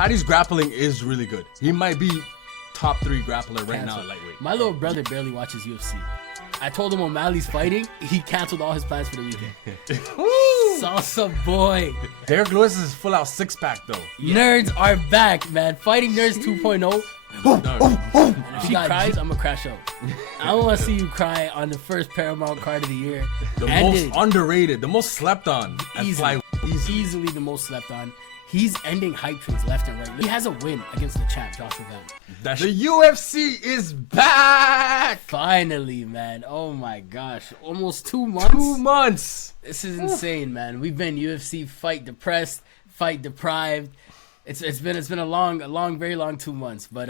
Paddy's grappling is really good. He might be top 3 grappler right now at lightweight. My little brother barely watches UFC. I told him O'Malley's fighting. He canceled all his plans for the weekend. Salsa boy. Derick Lewis is full out 6-pack though. Nerds are back, man. Fighting Nerds 2.0. And if he cries, I'm gonna crash out. I want to see you cry on the first Paramount card of the year. The most underrated, the most slept on. Easily the most slept on. He's ending hype trains left and right. He has a win against the champ, Joshua Van. The UFC is back! Finally, man. Oh my gosh. Almost 2 months. 2 months. This is insane, man. We've been UFC fight depressed, fight deprived. It's been a long, very long 2 months. But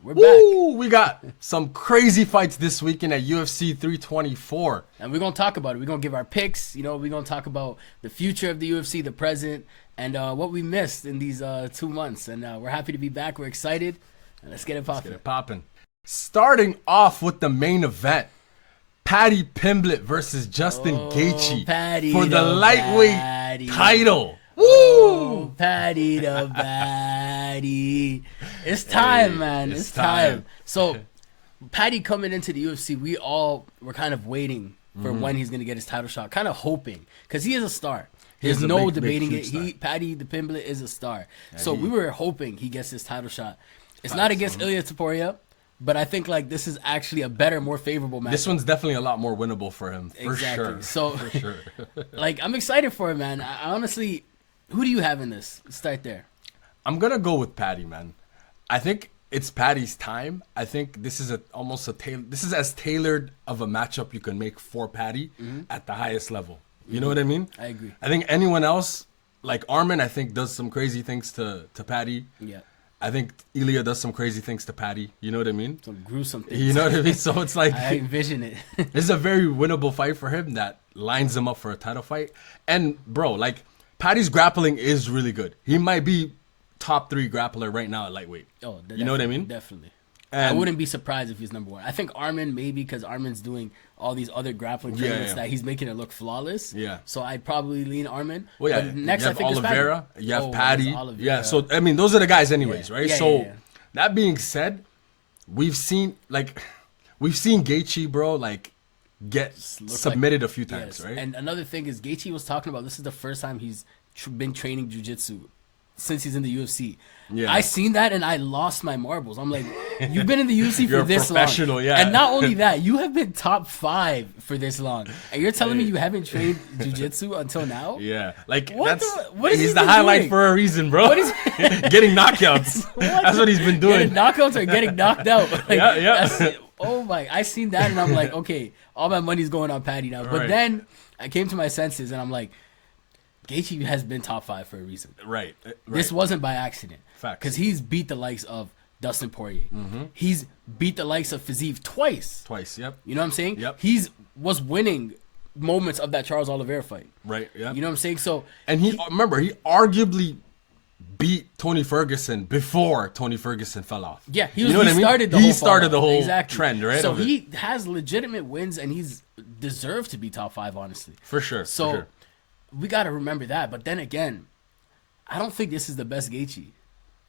we're back. We got some crazy fights this weekend at UFC 324. And we're gonna talk about it. We're gonna give our picks. You know, we're gonna talk about the future of the UFC, the present, and what we missed in these 2 months. And we're happy to be back. We're excited. And let's get it popping. Starting off with the main event. Paddy Pimblett versus Justin Gaethje for the lightweight title. Woo! Paddy the Paddy. It's time, man. It's time. So, Paddy coming into the UFC, we all were kind of waiting for when he's going to get his title shot. Kind of hoping. Because he is a star. There's no debating it. Paddy the Pimblett is a star. So, we were hoping he gets his title shot. It's not against Ilya Topuria. But I think like this is actually a better, more favorable match. This one's definitely a lot more winnable for him, for sure. So, for sure. like I'm excited for him, man. I honestly, who do you have in this? Let's start there. I'm gonna go with Paddy, man. I think it's Paddy's time. I think this is this is as tailored of a matchup you can make for Paddy at the highest level. You know what I mean? I agree. I think anyone else, like Armin, I think does some crazy things to Paddy. Yeah. I think Ilya does some crazy things to Paddy. You know what I mean? Some gruesome things. You know what I mean? So it's like I envision it. This is a very winnable fight for him that lines him up for a title fight. And bro, like Paddy's grappling is really good. He might be top 3 grappler right now at lightweight. Oh, you know what I mean? Definitely. And I wouldn't be surprised if he's number 1. I think Armin maybe because Armin's doing all these other grappling tournaments that he's making it look flawless. Yeah. So I'd probably lean Armin. Well, yeah. But next, you have I think Oliveira. it's Paddy. You have Paddy. Oliveira. Yeah. So I mean, those are the guys, anyways, right? Yeah, so that being said, we've seen Gaethje, bro, like get submitted a few times, right? And another thing is Gaethje was talking about this is the first time he's been training jiu-jitsu since he's in the UFC. Yeah. I seen that and I lost my marbles. I'm like, you've been in the UFC You're for this long. professional, yeah. And not only that, you have been top 5 for this long. And you're telling me you haven't trained jiu-jitsu until now? Yeah. Like What he's he the been highlight doing? for a reason, bro. What is getting knockouts. That's what he's been doing. Getting knockouts or getting knocked out? Like, yeah. Oh my, I seen that and I'm like, okay, all my money's going on Paddy now. But then I came to my senses and I'm like, Gaethje has been top 5 for a reason. Right. This wasn't by accident. Facts. Because he's beat the likes of Dustin Poirier. He's beat the likes of Fiziev twice. Yep. You know what I'm saying? Yep. Was winning moments of that Charles Oliveira fight. Right. Yeah. You know what I'm saying? So and he arguably beat Tony Ferguson before Tony Ferguson fell off. Yeah, he started the whole trend, right? So he has legitimate wins and he's deserved to be top 5, honestly. For sure. So we got to remember that. But then again, I don't think this is the best Gaethje.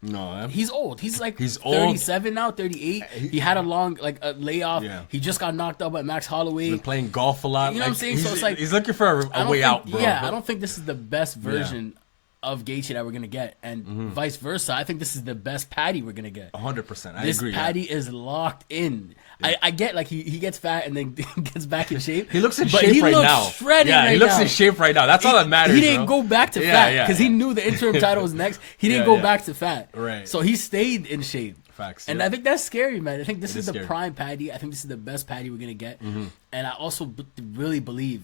No, he's old. He's 37 now, 38. He had a long layoff. Yeah. He just got knocked out by Max Holloway. Been playing golf a lot. You know what I'm saying? So it's like he's looking for a way out, bro. Yeah, I don't think this is the best version of Gaethje that we're gonna get, and vice versa. I think this is the best Paddy we're gonna get. 100%. I this agree. This Paddy is locked in. Yeah. I get like he gets fat and then gets back in shape. He looks in shape right now. Yeah, he looks in shape right now. That's all that matters. He didn't go back to fat because he knew the interim title was next. He didn't go back to fat. Right. So he stayed in shape. Facts. And I think that's scary, man. I think this is the prime Paddy. I think this is the best Paddy we're gonna get. And I also really believe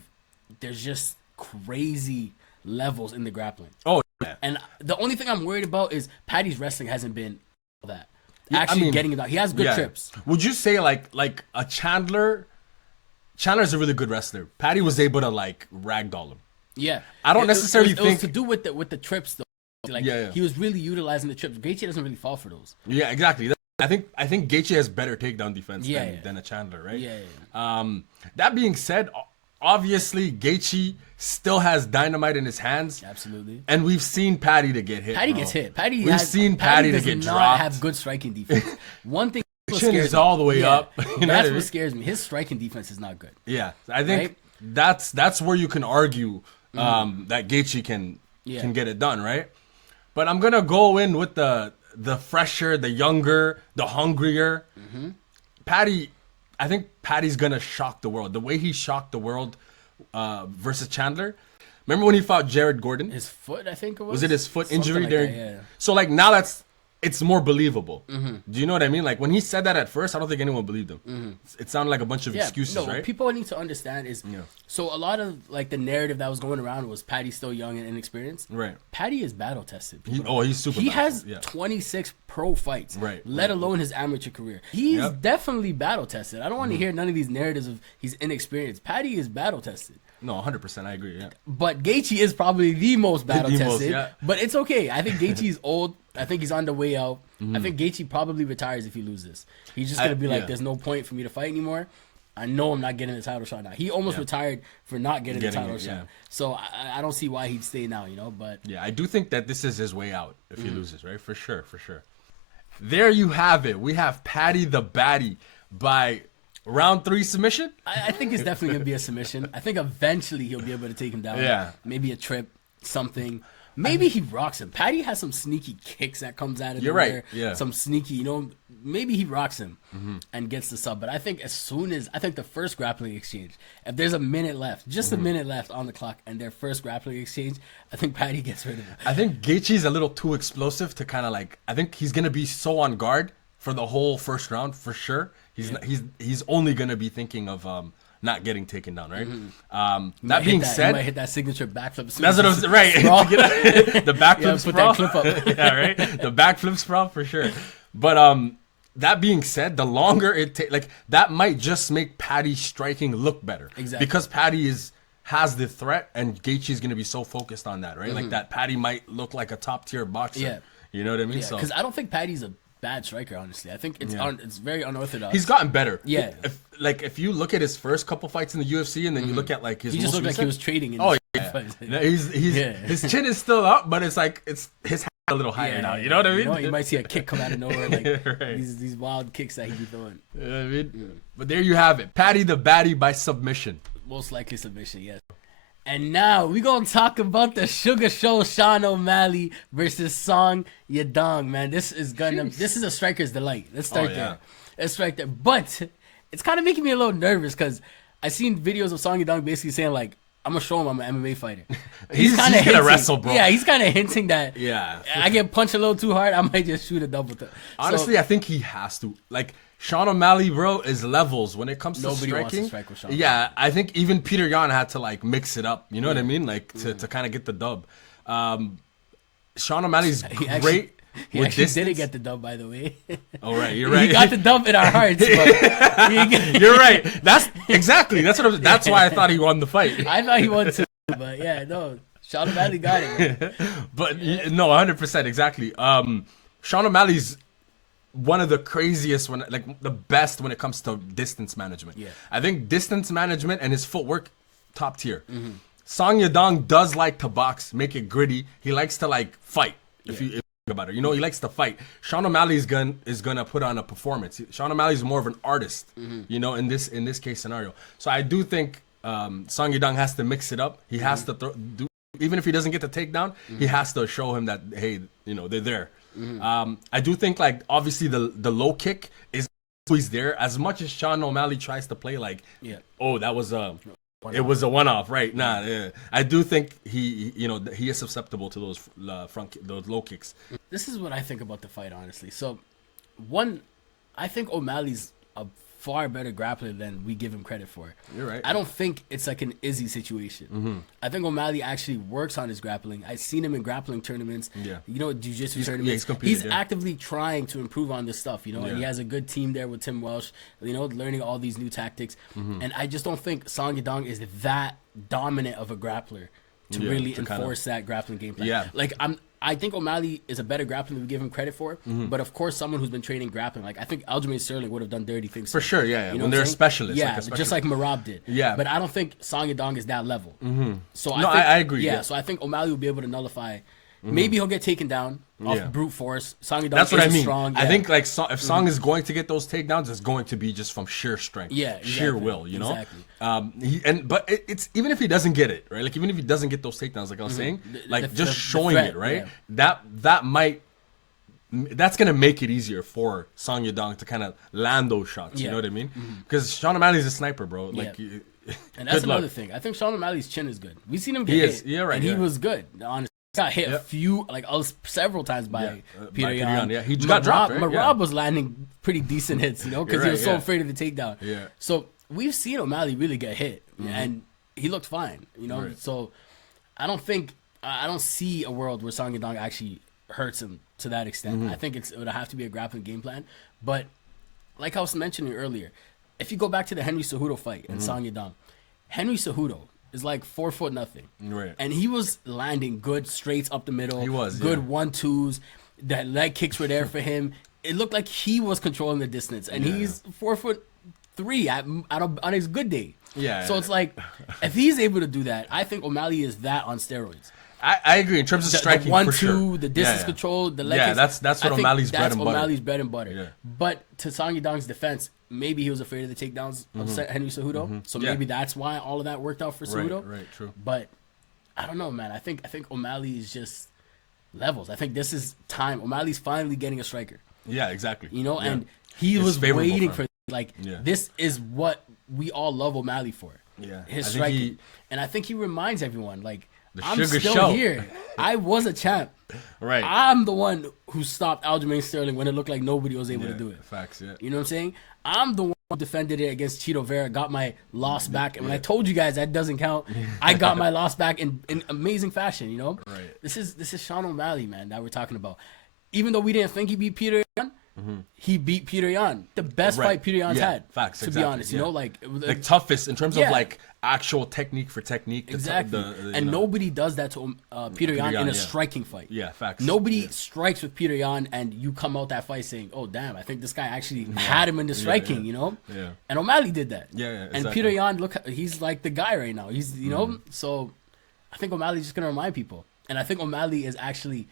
there's just crazy levels in the grappling. Oh yeah. And the only thing I'm worried about is Paddy's wrestling hasn't been that. Actually getting it out. He has good trips. Would you say like a Chandler's a really good wrestler. Paddy was able to like ragdoll him. Yeah. I don't necessarily think it was to do with the trips though. Like he was really utilizing the trips. Gaethje doesn't really fall for those. Yeah, exactly. I think Gaethje has better takedown defense than a Chandler, right? Yeah. That being said, obviously Gaethje still has dynamite in his hands. Absolutely. And we've seen Paddy to get hit. Paddy gets hit. We've seen Paddy to get does dropped. not have good striking defense. One thing Chin is all the way up. You know that's what scares me. His striking defense is not good. Yeah, I think that's where you can argue that Gaethje can get it done, right? But I'm gonna go in with the fresher, the younger, the hungrier. Paddy. I think Paddy's gonna shock the world. The way he shocked the world versus Chandler. Remember when he fought Jared Gordon? His foot, I think it was. Was it his foot Something injury like there? that, yeah. So like now it's more believable. Do you know what I mean? Like when he said that at first, I don't think anyone believed him. It sounded like a bunch of excuses, right? What people need to understand is, so a lot of like the narrative that was going around was Paddy's still young and inexperienced. Right. Paddy is battle tested. He's super. He has 26 pro fights, let alone his amateur career. He's definitely battle tested. I don't want to hear none of these narratives of he's inexperienced. Paddy is battle tested. No, 100%. I agree. Yeah. But Gaethje is probably the most battle tested. But it's okay. I think Gaethje is old. I think he's on the way out. I think Gaethje probably retires if he loses. He's just gonna be like, "There's no point for me to fight anymore. I know I'm not getting the title shot now." He almost retired for not getting the title shot. So I don't see why he'd stay now. But I do think that this is his way out if he loses, right? For sure. There you have it. We have Paddy the Baddy by round 3 submission. I think it's definitely gonna be a submission. I think eventually he'll be able to take him down. Yeah. Maybe a trip, something. Maybe he rocks him. Paddy has some sneaky kicks that comes out of right. Yeah. Some sneaky, maybe he rocks him and gets the sub. But I think the first grappling exchange, if there's a minute left, just a minute left on the clock, and their first grappling exchange, I think Paddy gets rid of him. I think Gaethje's a little too explosive to kind of like. I think he's gonna be so on guard for the whole first round for sure. He's only gonna be thinking of not getting taken down, right? That being said, he might hit that signature backflip. That's what I was right. The backflip sprawl. Put that clip up. Yeah, right. The backflip sprawl for sure. But that being said, the longer it takes, like that might just make Paddy striking look better. Exactly. Because Paddy has the threat, and Gaethje is gonna be so focused on that, right? Like that Paddy might look like a top tier boxer. Yeah. You know what I mean? Yeah, because I don't think Paddy's a bad striker, honestly. I think it's very unorthodox. He's gotten better. Yeah. If you look at his first couple fights in the UFC, and then you look at like his, he just most looked recent, like he was trading. His chin is still up, but it's like his a little higher now. You know what I mean? You might see a kick come out of nowhere, like these wild kicks that he be throwing. You know what I mean? But there you have it, Paddy the Baddy by submission. Most likely submission, yes. And now we gonna talk about the Sugar Show, Sean O'Malley versus Song YaDong. Man, this is a striker's delight. Let's start there. Let's start there. But it's kind of making me a little nervous because I seen videos of Song YaDong basically saying like, "I'm gonna show him I'm an MMA fighter." He's kind of gonna wrestle, bro. Yeah, he's kind of hinting that. Yeah, I get punched a little too hard, I might just shoot a double. Honestly, I think he has to. Like Sean O'Malley, bro, is levels when it comes to nobody striking. Wants to strike with Sean. Yeah, I think even Peter Yan had to like mix it up. You know what I mean? Like to kind of get the dub. Sean O'Malley's great. He actually didn't get the dub, by the way. Oh, right. You're right. He got the dub in our hearts. But you're right. That's exactly. That's why I thought he won the fight. I thought he won too, but yeah, no. Sean O'Malley got it. Man. But no, 100% exactly. Sean O'Malley's one of the craziest, the best when it comes to distance management. Yeah. I think distance management and his footwork, top tier. Song YaDong does like to box, make it gritty. He likes to like fight. If you think about it, he likes to fight. Sean O'Malley is gonna put on a performance. Sean O'Malley is more of an artist, in this case scenario. So I do think Song YaDong has to mix it up. He has to do, even if he doesn't get the takedown, he has to show him that hey, they're there. I do think like obviously the low kick is always there. As much as Sean O'Malley tries to play like, that was it was a one-off, right? I do think he is susceptible to those those low kicks. This is what I think about the fight, honestly. So, I think O'Malley's a far better grappler than we give him credit for. You're right. I don't think it's like an Izzy situation. I think O'Malley actually works on his grappling. I've seen him in grappling tournaments. Yeah. Jiu-jitsu tournaments. He's actively trying to improve on this stuff, and he has a good team there with Tim Welsh, learning all these new tactics. And I just don't think Song YaDong is that dominant of a grappler to really enforce that grappling game plan. Yeah. Like I think O'Malley is a better grappler than we give him credit for. But of course, someone who's been training grappling, like I think Aljamain Sterling would have done dirty things for sure. Yeah, You know when they're a specialist, yeah, like just like Merab did. Yeah, but I don't think Song Yadong is that level. So I agree. Yeah, so I think O'Malley will be able to nullify. Maybe he'll get taken down off brute force. Song Yadong That's what I mean. Strong. I think like if Song is going to get those takedowns, it's going to be just from sheer strength, sheer will. You know. Exactly. But it's even if he doesn't get it right, like even if he doesn't get those takedowns, like I was saying, like just showing it right, that's gonna make it easier for Song Yadong to kind of land those shots. You know what I mean? Because Sean O'Malley's a sniper, bro. Like. And that's another thing. I think Sean O'Malley's chin is good. We've seen him get hit. Yeah, right. And he was good. Honestly, he got hit several times by Peter Yan. Yeah, he got dropped. Right? Merab was landing pretty decent hits, you know, because he was so afraid of the takedown. Yeah. So we've seen O'Malley really get hit, and he looked fine, you know. Right. So I don't see a world where Song Yadong actually hurts him to that extent. I think it would have to be a grappling game plan. But like I was mentioning earlier, if you go back to the Henry Cejudo fight and Song Yadong, Henry Cejudo is like 4'0", right? And he was landing good straights up the middle. He was good 1-2s. The leg kicks were there for him. It looked like he was controlling the distance, and he's 4'3" on his good day. Yeah. So it's like, if he's able to do that, I think O'Malley is that on steroids. I agree in terms of striking. The 1-2, for sure. the distance control, the leg kicks. That's what O'Malley's bread and butter. That's O'Malley's bread and butter. Yeah. But to Song Yadong's defense, maybe he was afraid of the takedowns of Henry Cejudo. So maybe that's why all of that worked out for Cejudo. Right, true. But I don't know, man. I think O'Malley is just levels. I think this is time. O'Malley's finally getting a striker. Yeah, exactly. You know, and he was waiting for this is what we all love O'Malley for. Yeah. His striking. And I think he reminds everyone, like, I'm sugar still show. here. I was a champ. Right. I'm the one who stopped Aljamain Sterling when it looked like nobody was able to do it. Facts, yeah. You know what I'm saying? I'm the one who defended it against Chito Vera, got my loss back. And when I told you guys that doesn't count, I got my loss back in amazing fashion, you know? Right. This is Sean O'Malley, man, that we're talking about. Even though we didn't think he beat Peter Yan, he beat Peter Yan. The best fight Peter Yan's had. Facts, to be honest, you know, like toughest in terms of like actual technique for technique. Exactly. And nobody does that to Peter Yan in a striking fight. Yeah, facts. Nobody strikes with Peter Yan and you come out that fight saying, "Oh damn, I think this guy actually had him in the striking," you know? Yeah. And O'Malley did that. Yeah, exactly. And Peter Yan, look, he's like the guy right now. He's, you know, so I think O'Malley's just gonna remind people, and I think O'Malley is actually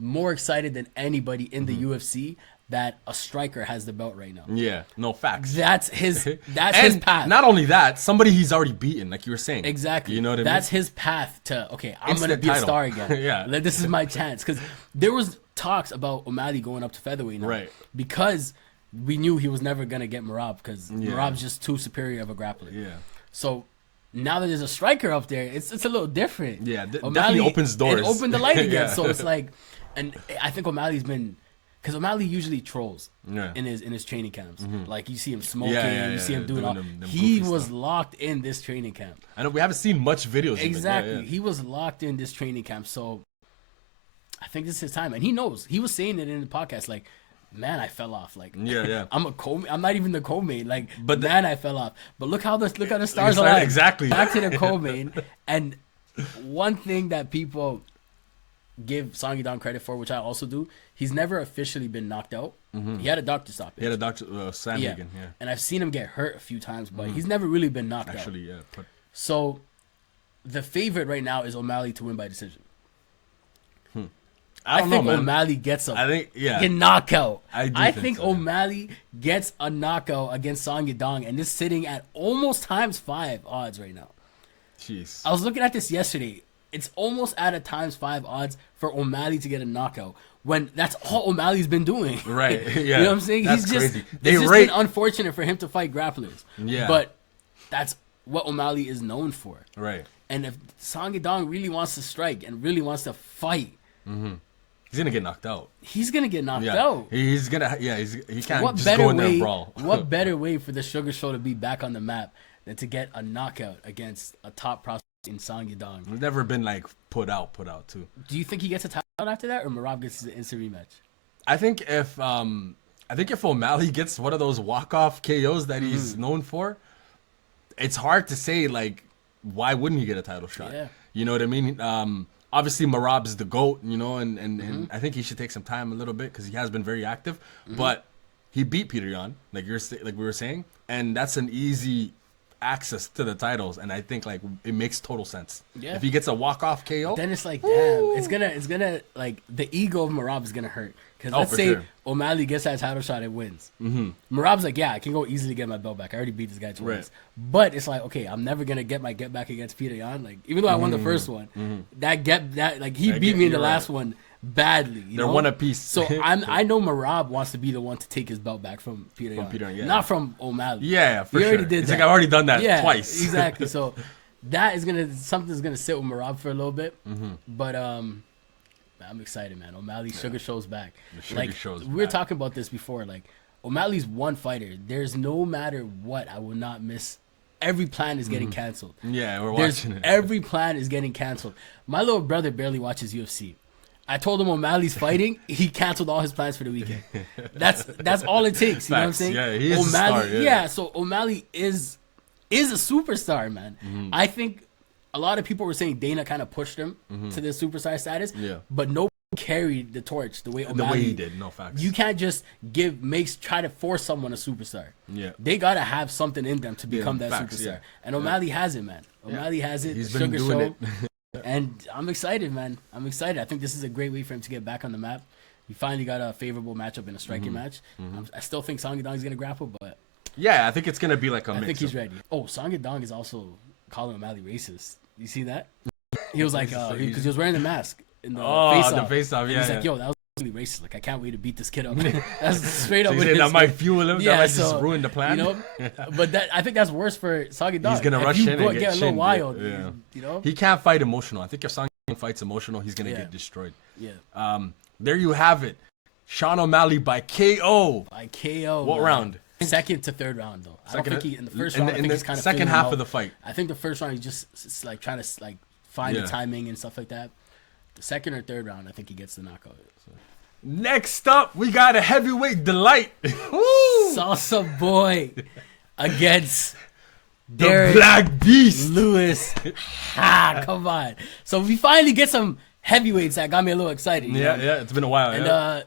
more excited than anybody in the UFC that a striker has the belt right now. Yeah, no, facts. That's his his path. Not only that, somebody he's already beaten, like you were saying. Exactly. You know what I mean? That's his path to, okay, I'm going to Instant be title. a star again. Yeah. Like, this is my chance. Because there was talks about O'Malley going up to featherweight now. Right. Because we knew he was never going to get Merab because Merab's just too superior of a grappler. Yeah. So now that there's a striker up there, it's a little different. Yeah, O'Malley, definitely opens doors. It opened the light again. Yeah. So it's like, and I think O'Malley's been, because O'Malley usually trolls in his training camps. Like you see him smoking, you see him doing all. them He goofy was stuff. locked in this training camp. I know we haven't seen much videos. Exactly, Of it. he was locked in this training camp. So I think this is his time, and he knows. He was saying it in the podcast, like, man, I fell off. Like, I'm not even the co-main. Like, but man, I fell off. But look how the stars align. Exactly. Back to the co-main. And one thing that people give Song Yadong credit for, which I also do, he's never officially been knocked out. He had a doctor stoppage. He had a doctor Sandhagen, yeah. And I've seen him get hurt a few times, but he's never really been knocked out. Actually, yeah. But So the favorite right now is O'Malley to win by decision. I think O'Malley gets a knockout. I think O'Malley gets a knockout against Song Yadong, and is sitting at almost ×5 odds right now. Jeez. I was looking at this yesterday. It's almost at a ×5 odds for O'Malley to get a knockout when that's all O'Malley's been doing. Right. Yeah. You know what I'm saying? That's He's just crazy. it's just been unfortunate for him to fight grapplers. Yeah. But that's what O'Malley is known for. Right. And if Song Yadong really wants to strike and really wants to fight, he's gonna get knocked out. He's gonna get knocked out. He's gonna. Yeah. He can't just go in there and brawl. What better way for the Sugar Show to be back on the map than to get a knockout against a top prospect in Song Yadong? He's never been like put out too. Do you think he gets a title after that, or Merab gets an instant rematch? I think if O'Malley gets one of those walk-off KOs that he's known for, it's hard to say like why wouldn't he get a title shot? Yeah. You know what I mean? Obviously, Merab is the GOAT, you know, and I think he should take some time a little bit because he has been very active. But he beat Peter Yan, like we were saying, and that's an easy access to the titles, and I think like it makes total sense. Yeah. If he gets a walk-off KO, then it's like, damn, it's gonna like the ego of Merab is gonna hurt. Because let's say O'Malley gets that title shot and wins. Merab's like, yeah, I can go easily get my belt back. I already beat this guy twice. But it's like, okay, I'm never gonna get my get back against Peter Yan. Like, even though I won the first one, he beat me in the last one badly. They're one apiece. So I know Merab wants to be the one to take his belt back from Peter Yan, not from O'Malley. Yeah, for sure. Already did that. Like, I've already done that twice. Exactly. So that is something's gonna sit with Merab for a little bit. But I'm excited, man. O'Malley's Sugar Show's back. We were talking about this before. Like, O'Malley's one fighter. There's no matter what, I will not miss. Every plan is getting canceled. Yeah, we're watching it. Every plan is getting canceled. My little brother barely watches UFC. I told him O'Malley's fighting. He canceled all his plans for the weekend. That's all it takes. You know what I'm saying? Yeah, he is O'Malley. A star, yeah, so O'Malley is a superstar, man. I think a lot of people were saying Dana kind of pushed him to this superstar status. Yeah. But nobody carried the torch the way O'Malley. The way he did. No facts. You can't just try to force someone a superstar. Yeah. They gotta have something in them to become that superstar. Yeah. And O'Malley has it, man. O'Malley has it. He's been doing it. And I'm excited, man. I'm excited. I think this is a great way for him to get back on the map. He finally got a favorable matchup in a striking match. I still think Song Yadong is going to grapple, but... Yeah, I think it's going to be like a mix. I think he's ready. Oh, Song Yadong is also calling O'Malley racist. You see that? He was like... Because he was wearing the mask in the face-off. The face-off, yeah. He's like, yo, that was really racist. Like, I can't wait to beat this kid up. That's straight up. So that might fuel him? Yeah, that might just ruin the plan? You know? But I think that's worse for Song Yadong. He's going to rush in and get a little wild. Yeah. You know? He can't fight emotional. I think if Song fights emotional, he's going to get destroyed. Yeah. There you have it. Sean O'Malley by KO. By KO. What round? Second to third round, though. I don't think in the first round, I think he's kind of second half of the fight. I think the first round, he's just like trying to like find the timing and stuff like that. The second or third round, I think he gets the knockout. So. Next up, we got a heavyweight delight. Salsa Boy against Derick the Black Beast Lewis. Come on. So we finally get some heavyweights that got me a little excited. Yeah, it's been a while. And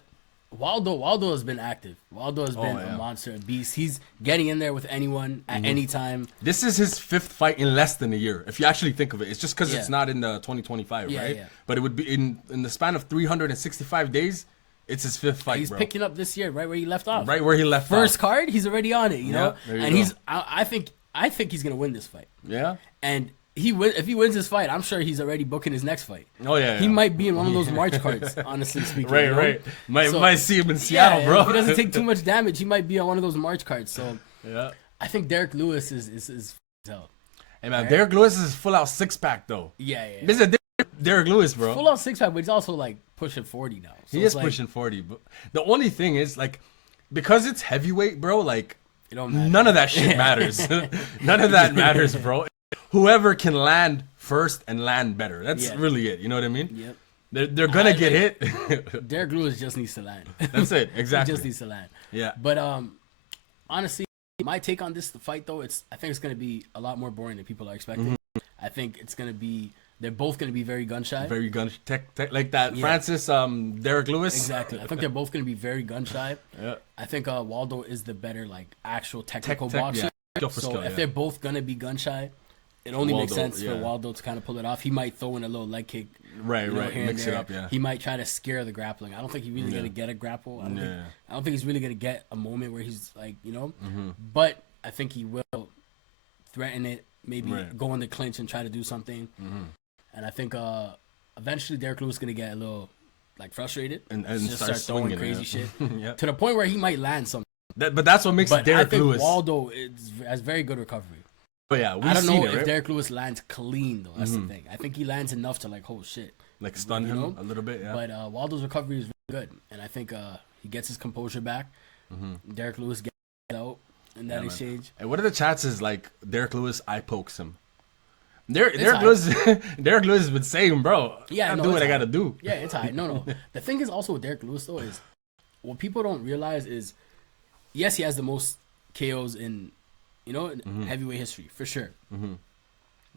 Waldo has been active. Waldo has been a monster, a beast. He's getting in there with anyone at any time. This is his fifth fight in less than a year. If you actually think of it, it's just because it's not in the 2025, right? Yeah. But it would be in the span of 365 days. It's his fifth fight. He's picking up this year, right where he left off. Right where he left First card, he's already on it. You know, and I think he's gonna win this fight. Yeah. And if he wins this fight, I'm sure he's already booking his next fight. Oh yeah. He might be in one of those March cards, honestly speaking. Right. Might see him in Seattle, bro. If he doesn't take too much damage, he might be on one of those March cards. So I think Derick Lewis is hell. Hey man, Derick Lewis is full out 6-pack though. Yeah. This is Derick Lewis, bro. Full out 6-pack, but he's also like pushing 40 now. So he is pushing 40. But the only thing is like, because it's heavyweight, bro. Like, none of that shit matters. None of that matters, bro. Whoever can land first and land better. That's really it. You know what I mean? Yep. They're gonna get hit. Derek Lewis just needs to land. That's it. Exactly. He just needs to land. Yeah. But honestly, my take on this fight though, I think it's gonna be a lot more boring than people are expecting. I think it's gonna be. They're both gonna be very gun shy. Very gun tech like that. Francis, Derek Lewis. Exactly. I think they're both gonna be very gun shy. Yeah. I think Waldo is the better like actual technical boxer. So if they're both gonna be gun shy, it only makes sense for Waldo to kind of pull it off. He might throw in a little leg kick. Right. Mix it up, He might try to scare the grappling. I don't think he's really going to get a grapple. I don't think he's really going to get a moment where he's like, But I think he will threaten it, maybe go in the clinch and try to do something. And I think eventually Derick Lewis is going to get a little like frustrated and just start throwing crazy shit to the point where he might land something. But that's what makes Derick Lewis. Waldo has very good recovery. But yeah, I don't know if Derick Lewis lands clean though. That's the thing. I think he lands enough to like, oh shit, like stun him a little bit. Yeah. But Waldo's recovery is really good, and I think he gets his composure back. Derick Lewis gets out in that exchange. And what are the chances like Derick Lewis eye pokes him? Derick Lewis has been saying, bro, I do what I gotta do. Yeah, it's high. No. The thing is also with Derick Lewis though is what people don't realize is, yes, he has the most KOs in heavyweight history for sure.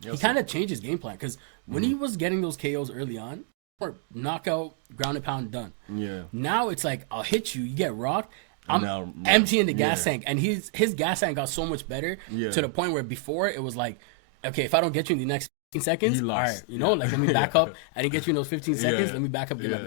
He kind of changed his game plan because When he was getting those KOs early on, or knockout, ground and pound, done. Yeah. Now it's like, I'll hit you, you get rocked. I'm now, emptying the gas tank. And his gas tank got so much better Yeah. to the point where before it was like, okay, if I don't get you in the next 15 seconds, He all lost. right, you know, like let me back up. I didn't get you in those 15 seconds, let me back up. Yeah.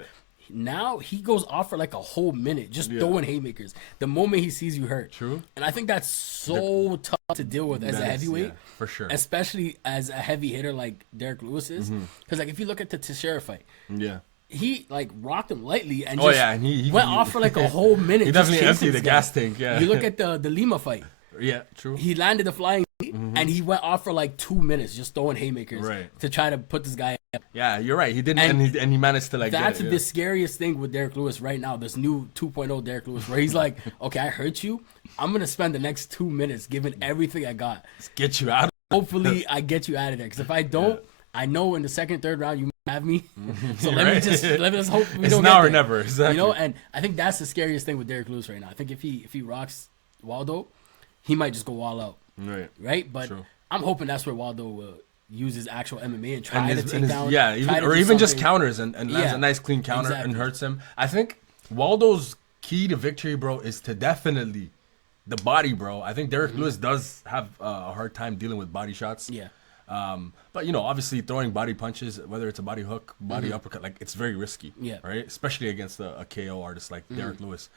Now he goes off for like a whole minute, just throwing haymakers. The moment he sees you hurt. True. And I think that's so tough to deal with as a heavyweight. Yeah, for sure. Especially as a heavy hitter like Derek Lewis is. Because like if you look at the Teixeira fight, Yeah. he like rocked him lightly and Oh, just yeah, and he went off for like a whole minute. He just definitely chasing emptied the this guy. gas tank, yeah. You look at the Lima fight. Yeah, true. He landed the flying knee, and he went off for like 2 minutes just throwing haymakers Right. to try to put this guy up. Yeah, you're right. He didn't, and he managed to like. That's get it, the scariest thing with Derek Lewis right now. This new 2.0 Derek Lewis, where he's like, okay, I hurt you. I'm gonna spend the next 2 minutes giving everything I got. Let's get you out. Hopefully, I get you out of there. Because if I don't, I know in the second, third round you have me. So let me just hope we It's don't. now get or there. never. Exactly. You know, and I think that's the scariest thing with Derek Lewis right now. I think if he rocks Waldo, he might just go all out. Right? But True. I'm hoping that's where Waldo will use his actual MMA and try And to take down. yeah, try to or do even just something. counters and lands Yeah, a nice clean counter exactly. and hurts him. I think Waldo's key to victory, bro, is to definitely the body, bro. I think Derek Lewis does have a hard time dealing with body shots. Yeah. But you know, obviously throwing body punches, whether it's a body hook, body uppercut, like it's very risky. Yeah. Right. Especially against a KO artist like Derek Lewis.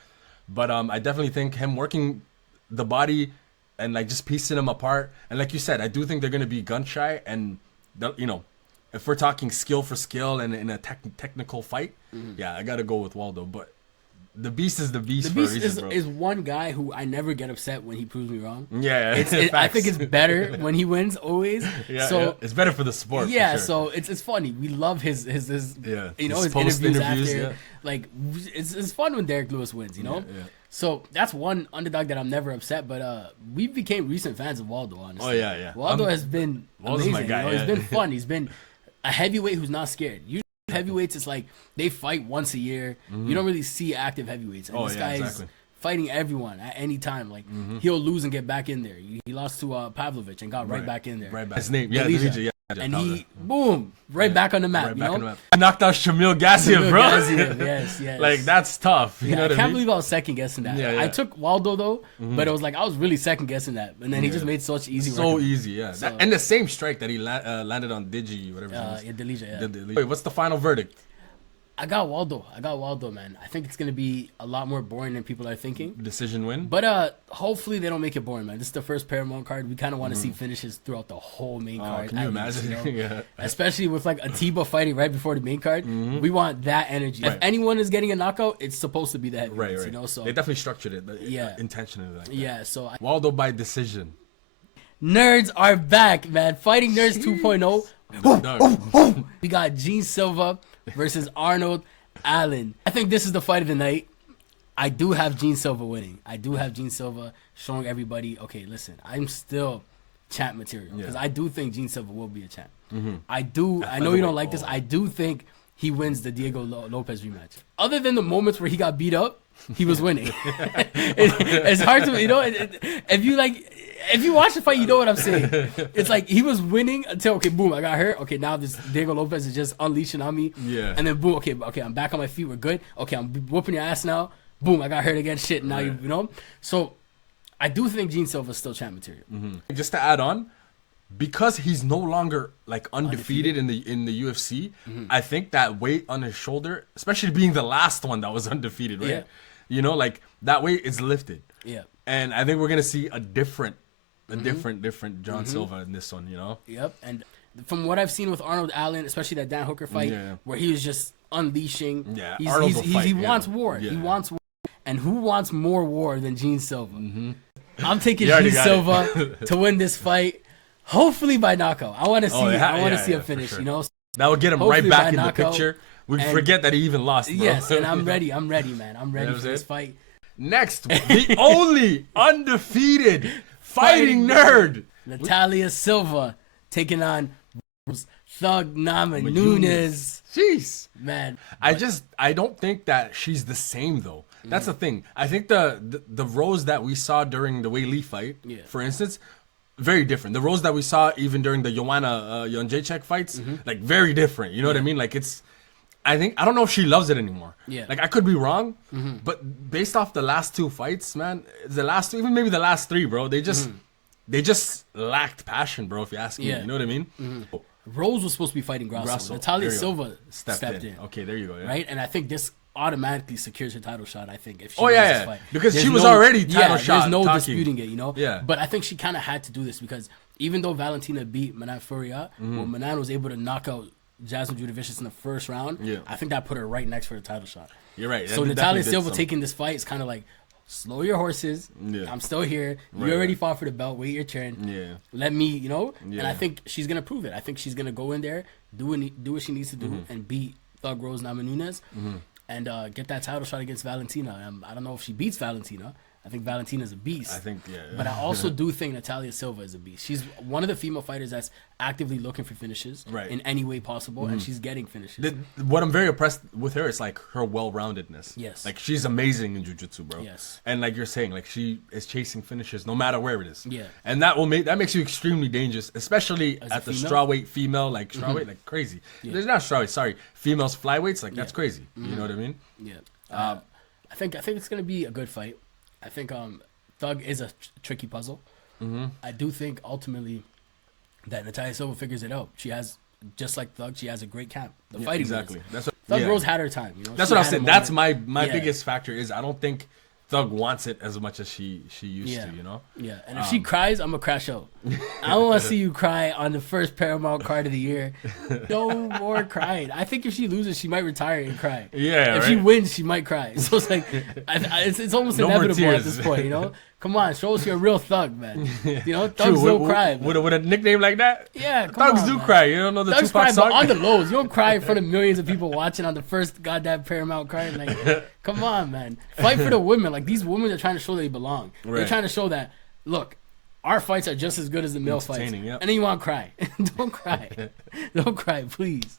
But I definitely think him working the body and like just piecing them apart. And like you said, I do think they're gonna be gun shy. And you know, if we're talking skill for skill and in a technical fight, yeah, I gotta go with Waldo. But the beast is the beast. The for a Beast reason, bro. is one guy who I never get upset when he proves me wrong. Yeah, I think it's better when he wins always. Yeah, so yeah. It's better for the sport. for yeah, sure. so it's funny. We love his Yeah, you know, his his post interviews interviews, after. yeah. Like it's fun when Derek Lewis wins, you know? Yeah. So that's one underdog that I'm never upset, but we became recent fans of Waldo, honestly. Oh, yeah, yeah. Waldo has been Waldo's amazing. my guy, you know? yeah. He's been fun. He's been a heavyweight who's not scared. Usually heavyweights, it's like they fight once a year. You don't really see active heavyweights. And Oh, this yeah, guy exactly. is fighting everyone at any time. Like he'll lose and get back in there. He lost to Pavlovich and got right back in there. Right back. His name, yeah, Gaethje. Gaethje, yeah. And he, boom, right back on the map, Right you back know? on the map. I knocked out Shamil Gaethje, bro. Gaethje, yes. Like that's tough. You Yeah, know I what can't I mean? believe I was second guessing that. Yeah, yeah. I took Waldo though, but it was like I was really second guessing that, and then he just made such easy. So work. easy, yeah. So- And the same strike that he landed on Digi, whatever. his name is. Yeah, Deiveson, yeah. Wait, what's the final verdict? I got Waldo, man. I think it's gonna be a lot more boring than people are thinking. Decision win. But hopefully they don't make it boring, man. This is the first Paramount card. We kind of want to see finishes throughout the whole main card. Can you at least, imagine? you know? Yeah. Especially with like Atiba fighting right before the main card. We want that energy. Right. If anyone is getting a knockout, it's supposed to be the heavyweights, Right. you know. So they definitely structured it. Yeah. Intentionally like that. yeah, so Waldo by decision. nerds are back, man. Fighting Nerds 2.0. We got Gene Silva versus Arnold Allen. I think this is the fight of the night. I do have Gene Silva winning. I do have Gene Silva showing everybody, okay, listen, I'm still champ material. Because I do think Gene Silva will be a champ. I know you don't like this. I do think he wins the Diego Lopez rematch. Other than the moments where he got beat up, he was winning. It's hard to, you know, if you watch the fight, you know what I'm saying. It's like he was winning until, okay, boom, I got hurt. Okay, now this Diego Lopez is just unleashing on me. Yeah. And then boom, okay, I'm back on my feet. We're good. Okay, I'm whooping your ass now. Boom, I got hurt again. Shit, now you know. So I do think Gene Silva's still champ material. Just to add on, because he's no longer like undefeated in the UFC, I think that weight on his shoulder, especially being the last one that was undefeated, right? Yeah. You know, like that weight is lifted. Yeah. And I think we're gonna see a different John Silva in this one, you know? Yep. And from what I've seen with Arnold Allen, especially that Dan Hooker fight, where he was just unleashing. Yeah, He's, Arnold he's, will he's, fight, he yeah. wants war. Yeah. He wants war. And who wants more war than Gene Silva? I'm taking You already Gene got Silva to win this fight, hopefully by knockout. I want to see. I want to see a for finish. sure. You know. That would get him Hopefully right by back in the knockout. picture. We And- forget that he even lost, bro. Yes, and I'm ready. I'm ready, man. I'm ready know for what I'm this saying? fight. Next, the only undefeated fighting nerd. Natalia Silva taking on Thug Namajunas. Jeez. Man, I don't think that she's the same though. That's the thing. I think the rows that we saw during the Wei Lee fight, for instance, very different. The Rose that we saw even during the Joanna Jędrzejczyk fights, like very different. You know what I mean? Like I don't know if she loves it anymore. Yeah. Like I could be wrong, but based off the last 2 fights, man, even maybe the last 3, bro, they just lacked passion, bro. If you ask me, you know what I mean? Rose was supposed to be fighting Grasso. Natalia Silva stepped in. Okay, there you go. Yeah. Right, and I think this automatically secures her title shot. I think if she this fight, because she was already title shot. There's no talking. disputing it, you know. Yeah. But I think she kind of had to do this because even though Valentina beat Manan Furia, when Manan was able to knock out Jasmine Judavicius in the first round, I think that put her right next for the title shot. You're right. So Natalia Silva taking this fight is kind of like, slow your horses. Yeah. I'm still here. You already fought for the belt. Wait your turn. Yeah. Let me, you know. Yeah. And I think she's gonna prove it. I think she's gonna go in there, do what she needs to do, and beat Thug Rose Namajunas, and get that title shot against Valentina. I don't know if she beats Valentina. I think Valentina's a beast. I think, But I also do think Natalia Silva is a beast. She's one of the female fighters that's actively looking for finishes in any way possible, and she's getting finishes. What I'm very impressed with her is like her well-roundedness. Yes. Like she's amazing in jiu-jitsu, bro. Yes. And like you're saying, like she is chasing finishes no matter where it is. Yeah. And that makes you extremely dangerous, especially at the strawweight female, like strawweight, like crazy. Yeah. There's not strawweight, sorry, females flyweights, like that's crazy. You know what I mean? Yeah. I think it's gonna be a good fight. I think Thug is a tricky puzzle. I do think ultimately that Natalia Silva figures it out. She has, just like Thug, she has a great camp. The fighting exactly. That's what Thug Rose had her time. You know? That's what I'm saying. That's my biggest factor is I don't think Thug wants it as much as she used to. You know. Yeah, and if she cries, I'm gonna crash out. I don't want to see you cry on the first Paramount card of the year. No more crying. I think if she loses, she might retire and cry. Yeah. If she wins, she might cry. So it's like, it's almost inevitable at this point. You know. Come on, show us you're a real thug, man. You know, thugs don't cry. With a nickname like that? Yeah, thugs do cry. You don't know the thugs Tupac cry, song? but on the lows. You don't cry in front of millions of people watching on the first goddamn Paramount card. Like, come on, man. Fight for the women. Like, these women are trying to show they belong. Right. They're trying to show that, look, our fights are just as good as the male fights. Yep. And then you want to cry. Don't cry. Don't cry, please.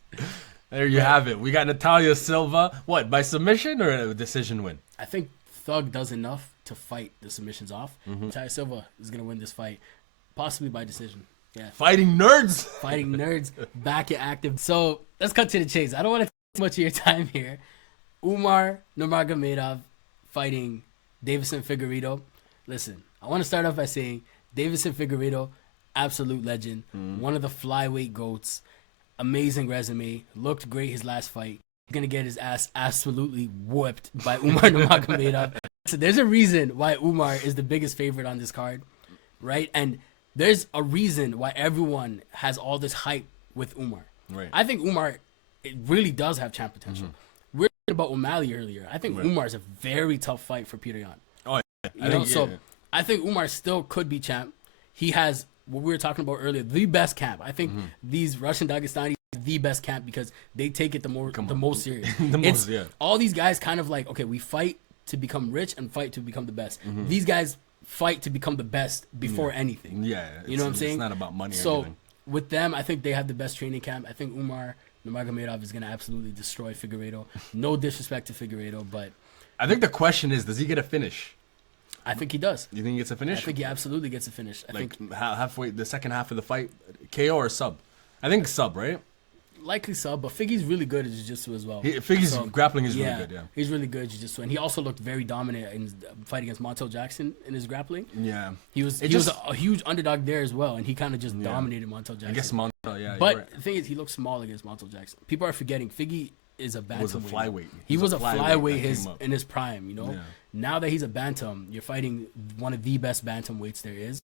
There you have it. We got Natalia Silva. What, by submission or a decision win? I think Thug does enough to fight the submissions off. Natalia Silva is going to win this fight, possibly by decision. Yeah. Fighting nerds. Fighting nerds, back and active. So let's cut to the chase. I don't want to take too much of your time here. Umar Nurmagomedov fighting Deiveson Figueiredo. Listen, I want to start off by saying Deiveson Figueiredo, absolute legend, one of the flyweight GOATs, amazing resume, looked great his last fight. He's going to get his ass absolutely whooped by Umar Nurmagomedov. So there's a reason why Umar is the biggest favorite on this card, right? And there's a reason why everyone has all this hype with Umar. Right. I think Umar, it really does have champ potential. We were talking about O'Malley earlier. I think Umar is a very tough fight for Peter Yan. Oh, yeah. I think Umar still could be champ. He has what we were talking about earlier, the best camp. I think these Russian Dagestani the best camp because they take it the most serious. All these guys kind of like, okay, we fight to become rich and fight to become the best. These guys fight to become the best before anything. Yeah, you know what I'm saying? It's not about money. So anything. With them, I think they have the best training camp. I think Umar Nurmagomedov is gonna absolutely destroy Figueiredo. No disrespect to Figueiredo, but I think the question is, does he get a finish? I think he does. You think he gets a finish? I think he absolutely gets a finish. I think halfway, the second half of the fight, KO or sub? I think sub, right? Likely sub, but Figgy's really good at jiu-jitsu as well. Figgy's grappling is really good, yeah. He's really good at jiu-jitsu, and he also looked very dominant in the fight against Montel Jackson in his grappling. Yeah. He was a huge underdog there as well, and he kind of just dominated Montel Jackson. I guess Montel, yeah. But the thing is, he looked small against Montel Jackson. People are forgetting Figgy is a bantamweight. Was a flyweight. He was a flyweight in his prime, you know? Yeah. Now that he's a bantam, you're fighting one of the best bantamweights there is.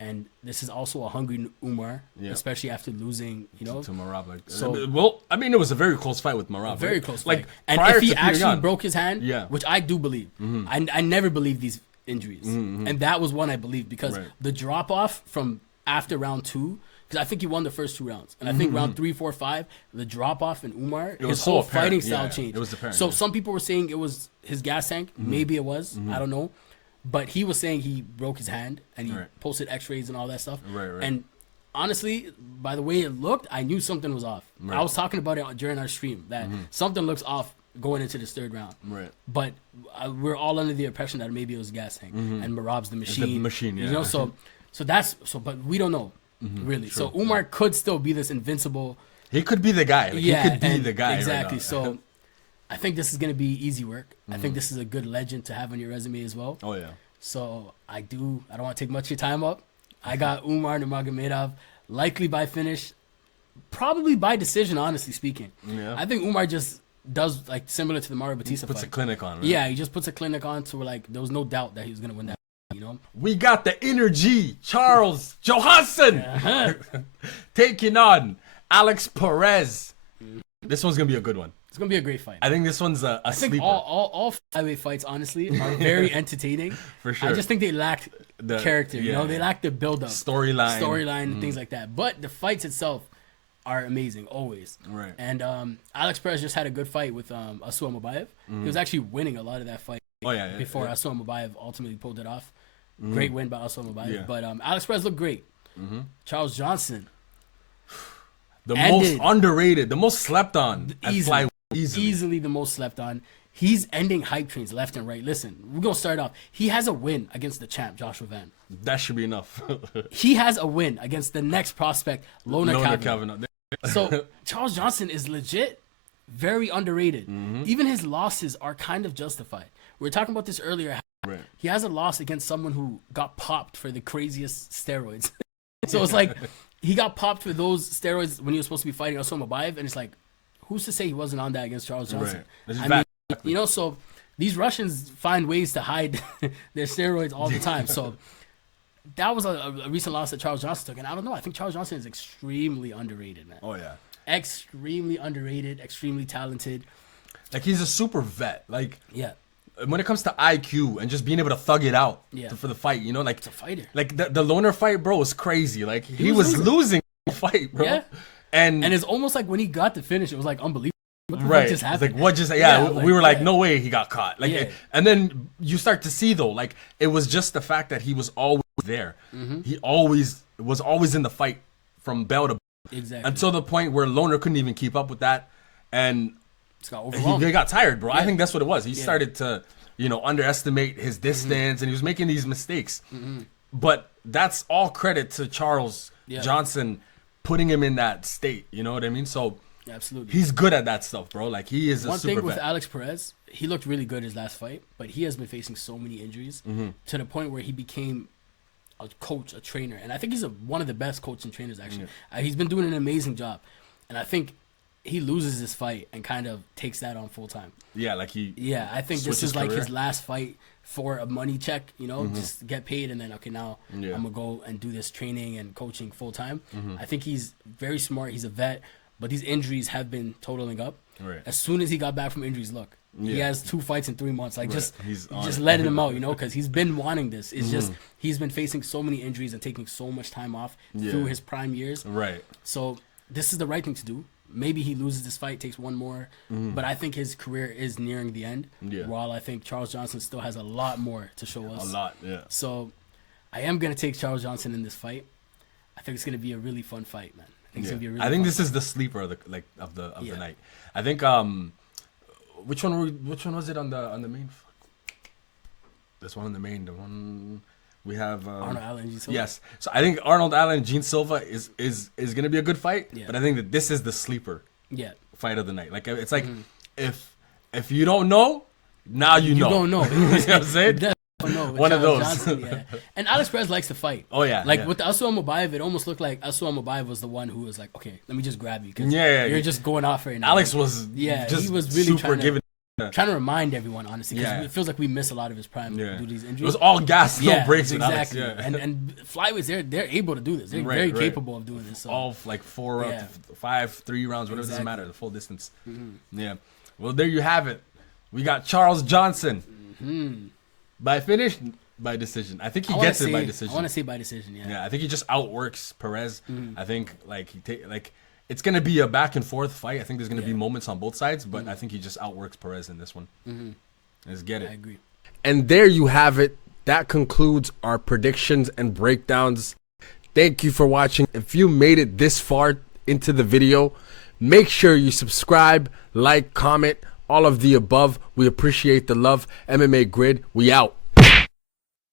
And this is also a hungry Umar, especially after losing, you know, to Marab. Well, I mean, it was a very close fight with Marab. Very close fight. And if he actually broke his hand, which I do believe, I never believe these injuries, and that was one I believed because the drop off from after round 2, because I think he won the first 2 rounds, and I think round 3, 4, 5, the drop off in Umar, his whole fighting style changed. It was apparent. So some people were saying it was his gas tank. Maybe it was. I don't know. But he was saying he broke his hand and he posted x-rays and all that stuff. Right. And honestly, by the way it looked, I knew something was off. I was talking about it during our stream that something looks off going into this 3rd round. Right. But we're all under the impression that maybe it was gas tank and Marab's the machine. It's the machine, yeah. You know, so But we don't know really. True. So Umar could still be this invincible. He could be the guy. Like, he could be the guy. Exactly. Right now. So I think this is gonna be easy work. I think this is a good legend to have on your resume as well. Oh yeah. So I don't want to take much of your time up. I got Umar Nurmagomedov, likely by finish, probably by decision. Honestly speaking, Yeah. I think Umar just does like similar to the Mario Batista Puts fight. a clinic on. Right? Yeah, he just puts a clinic on to where like there was no doubt that he was gonna win that. You know. We got the energy, Charles Johansson taking on Alex Perez. This one's gonna be a good one. It's gonna be a great fight. I think this one's a I think sleeper. all flyweight fights, honestly, are very entertaining. For sure. I just think they lack The- character. You yeah. know, they lack the build up, Storyline. and things like that. But the fights itself are amazing always. Right. And Alex Perez just had a good fight with Asua Mabayev. He was actually winning a lot of that fight before Asua Mabayev ultimately pulled it off. Great win by Asua Mabayev. Yeah. But Alex Perez looked great. Charles Johnson. The most underrated, the most slept on at Easily. flyweight. Easily the most slept on. He's ending hype trains left and right. Listen, we're going to start off. He has a win against the champ, Joshua Van. That should be enough. He has a win against the next prospect, Lona Kavanaugh. Kavanaugh. So Charles Johnson is legit very underrated. Even his losses are kind of justified. We were talking about this earlier. Right. He has a loss against someone who got popped for the craziest steroids. So it's like he got popped for those steroids when he was supposed to be fighting Asoma Bayev, and it's like, who's to say he wasn't on that against Charles Johnson? Right. I mean, you know, so these Russians find ways to hide their steroids all the time. So that was a recent loss that Charles Johnson took, and I don't know. I think Charles Johnson is extremely underrated, man. Oh yeah. Extremely underrated, extremely talented. Like he's a super vet. Like Yeah. when it comes to IQ and just being able to thug it out for the fight, you know, like It's a fighter. Like the loner fight, bro, was crazy. Like he was losing the fight, bro. Yeah. And it's almost like when he got the finish, it was like unbelievable. What the fuck right. just It's happened? like what just like, we were like, no way he got caught. Like Yeah. and then you start to see though, like it was just the fact that he was always there. He was always in the fight from bell to Exactly. until the point where Loner couldn't even keep up with that, and It's got overwhelmed. he got tired, bro. I think that's what it was. He started to, you know, underestimate his distance, and he was making these mistakes. But that's all credit to Charles Johnson putting him in that state. You know what I mean? So Absolutely. he's good at that stuff, bro. Like he is a One super thing with vet. Alex Perez, he looked really good his last fight, but he has been facing so many injuries to the point where he became a coach, a trainer, and I think he's one of the best coach and trainers actually. He's been doing an amazing job, and I think he loses this fight and kind of takes that on full time. Yeah, like he. Yeah, I think this switches is like career. his last fight for a money check, you know, just get paid and then, okay, now I'm going to go and do this training and coaching full time. I think he's very smart. He's a vet, but these injuries have been totaling up. Right. As soon as he got back from injuries, look, he Yeah. has 2 fights in 3 months. Like, Right. He's on just it. letting him out, you know, because he's been wanting this. It's just he's been facing so many injuries and taking so much time off through his prime years. Right. So this is the right thing to do. Maybe he loses this fight, takes one more, but I think his career is nearing the end. Yeah. While I think Charles Johnson still has a lot more to show us. A lot. Yeah. So I am gonna take Charles Johnson in this fight. I think it's gonna be a really fun fight, man. I think it's gonna be a really. I think fun this is the sleeper of the night. I think which one was it on the main? This one on the main. The one we have Arnold Allen, Gene Silva. Yes. So I think Arnold Allen and Gene Silva is gonna be a good fight. Yeah. But I think that this is the sleeper Yeah. fight of the night. Like it's like if you don't know, now you know. You don't know. You know what I'm saying? No, One of those. Yeah. And Alex Perez likes to fight. Oh, yeah, Like yeah. with the Asua Mabayev, it almost looked like Asua Mabayev was the one who was like, okay, let me just grab you because you're just going off right now. Alex was he was really super trying to, giving. trying to remind everyone, honestly, because Yeah. it feels like we miss a lot of his prime due to these It injuries. was all gas, no breaks with exactly. Alex. Yeah. And flyweights, they're able to do this. They're very capable of doing this. So. All like 4 rounds, Yeah. 5, 3 rounds, whatever, doesn't Exactly. matter. The full distance. Yeah. Well, there you have it. We got Charles Johnson. By finish, by decision. I think he gets it by decision. I want to say by decision. Yeah. Yeah, I think he just outworks Perez. I think it's gonna be a back and forth fight. I think there's gonna be moments on both sides, but I think he just outworks Perez in this one. Let's get it. I agree. And there you have it. That concludes our predictions and breakdowns. Thank you for watching. If you made it this far into the video, make sure you subscribe, like, comment, all of the above. We appreciate the love. MMA Grid, we out.